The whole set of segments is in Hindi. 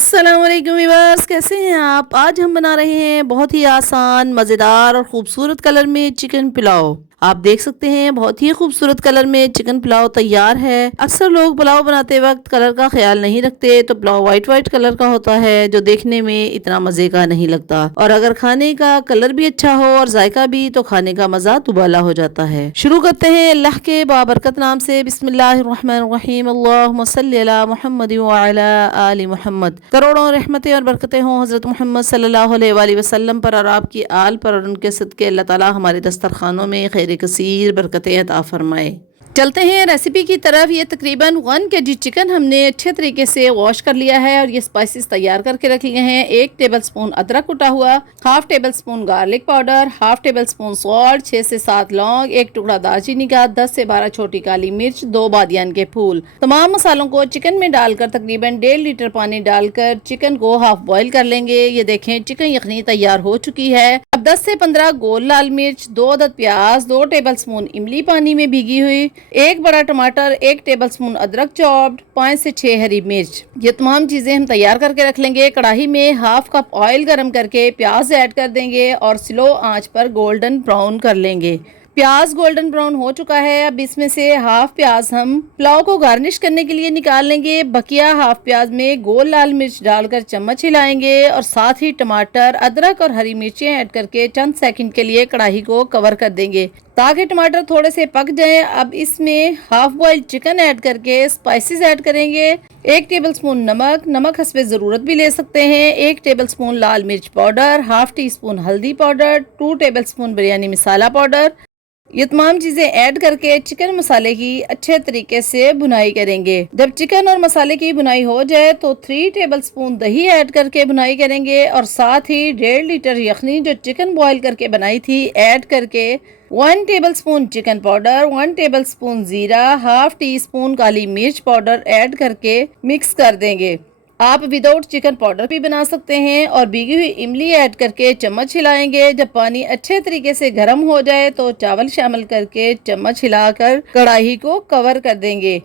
अस्सलाम वालेकुम व्यूअर्स, कैसे हैं आप। आज हम बना रहे हैं बहुत ही आसान, मज़ेदार और खूबसूरत कलर में चिकन पुलाव। आप देख सकते हैं बहुत ही खूबसूरत कलर में चिकन पुलाव तैयार है। अक्सर लोग पुलाव बनाते वक्त कलर का ख्याल नहीं रखते, तो पुलाव वाइट कलर का होता है जो देखने में इतना मजे का नहीं लगता, और अगर खाने का कलर भी अच्छा हो और जायका भी, तो खाने का मजा दुबाला हो जाता है। शुरू करते हैं अल्लाह के बाबरकत नाम से। बिस्मिल्लाहिर्रहमानिर्रहीम। अल्लाहुम्मा सल्ली अला मुहम्मद व अला आलि मुहम्मद। करोड़ों रहमतें और बरकतें हों हजरत मोहम्मद सल्लल्लाहु अलैहि वसल्लम पर और आपकी आल पर, और उनके सदके अल्लाह ताला हमारे दस्तरखानों में खैर कसीर बरकतें अता फरमाए। चलते हैं रेसिपी की तरफ। ये तकरीबन 1 kg चिकन हमने अच्छे तरीके से वॉश कर लिया है और ये स्पाइसेस तैयार करके रख लिए हैं। 1 टेबलस्पून अदरक कुटा हुआ, 1/2 tablespoon garlic powder, 1/2 tablespoon salt, 6 से 7 लौंग, 1 टुकड़ा दालचीनी का, 10 से 12 छोटी काली मिर्च, 2 बादियान के फूल। तमाम मसालों को चिकन में डालकर तकरीबन 1.5 लीटर पानी डालकर चिकन को हाफ बॉईल कर लेंगे। ये देखें चिकन यखनी तैयार हो चुकी है। अब 10 से 15 गोल लाल मिर्च, 2 अदद प्याज, 2 टेबलस्पून इमली पानी में भीगी हुई, 1 बड़ा टमाटर, 1 टेबलस्पून अदरक चॉप्ड, 5 से 6 हरी मिर्च। ये तमाम चीजें हम तैयार करके रख लेंगे। कढ़ाई में 1/2 कप ऑयल गरम करके प्याज ऐड कर देंगे और स्लो आंच पर गोल्डन ब्राउन कर लेंगे। प्याज गोल्डन ब्राउन हो चुका है। अब इसमें से 1/2 प्याज हम पुलाव को गार्निश करने के लिए निकाल लेंगे। बकिया 1/2 प्याज में गोल लाल मिर्च डालकर चम्मच हिलाएंगे और साथ ही टमाटर, अदरक और हरी मिर्चें ऐड करके चंद सेकंड के लिए कढ़ाई को कवर कर देंगे ताकि टमाटर थोड़े से पक जाएं। अब इसमें हाफ बॉइल्ड चिकन ऐड करके स्पाइसेस ऐड करेंगे। 1 टेबलस्पून नमक हस्बे ज़रूरत भी ले सकते हैं, 1 टेबलस्पून लाल मिर्च पाउडर, 1/2 टीस्पून हल्दी पाउडर, 2 टेबलस्पून बिरयानी मसाला पाउडर। ये तमाम चीजें ऐड करके चिकन मसाले की अच्छे तरीके से बुनाई करेंगे। जब चिकन और मसाले की बुनाई हो जाए तो 3 टेबलस्पून दही ऐड करके बुनाई करेंगे और साथ ही 1.5 लीटर यखनी जो चिकन बॉईल करके बनाई थी ऐड करके 1 टेबलस्पून चिकन पाउडर, 1 टेबलस्पून जीरा, 1/2 टीस्पून काली मिर्च पाउडर ऐड करके मिक्स कर देंगे। आप विदाउट चिकन पाउडर भी बना सकते हैं और भीगी हुई इमली ऐड करके चम्मच हिलाएंगे। जब पानी अच्छे तरीके से गर्म हो जाए तो चावल शामिल करके चम्मच हिलाकर कढ़ाई को कवर कर देंगे।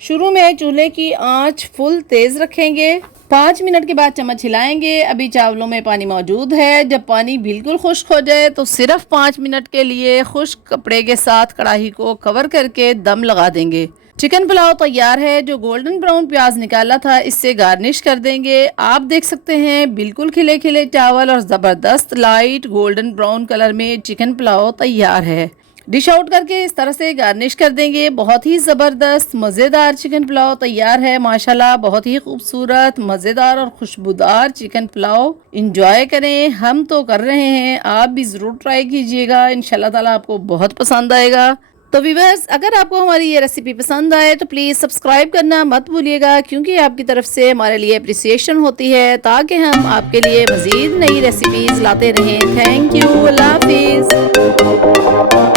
शुरू में चूल्हे की आंच फुल तेज रखेंगे। 5 मिनट के बाद चम्मच हिलाएंगे। अभी चावलों में पानी मौजूद है। जब पानी बिल्कुल खुश्क हो जाए तो सिर्फ 5 मिनट के लिए खुश्क कपड़े के साथ कढ़ाई को कवर करके दम लगा देंगे। चिकन पुलाव तैयार है। जो गोल्डन ब्राउन प्याज निकाला था इससे गार्निश कर देंगे। आप देख सकते हैं बिल्कुल खिले खिले चावल और ज़बरदस्त लाइट गोल्डन ब्राउन कलर में चिकन पुलाव तैयार है। डिश आउट करके इस तरह से गार्निश कर देंगे। बहुत ही ज़बरदस्त मज़ेदार चिकन पुलाव तैयार है। माशाल्लाह बहुत ही खूबसूरत, मज़ेदार और खुशबूदार चिकन पुलाव इंजॉय करें। हम तो कर रहे हैं, आप भी ज़रूर ट्राई कीजिएगा। इंशाल्लाह ताला आपको बहुत पसंद आएगा। तो व्यूअर्स, अगर आपको हमारी ये रेसिपी पसंद आए तो प्लीज़ सब्सक्राइब करना मत भूलिएगा, क्योंकि आपकी तरफ से हमारे लिए अप्रिसिएशन होती है ताकि हम आपके लिए मज़ीद नई रेसिपीज़ लाते रहें। Thank you. अल्लाह हाफिज़।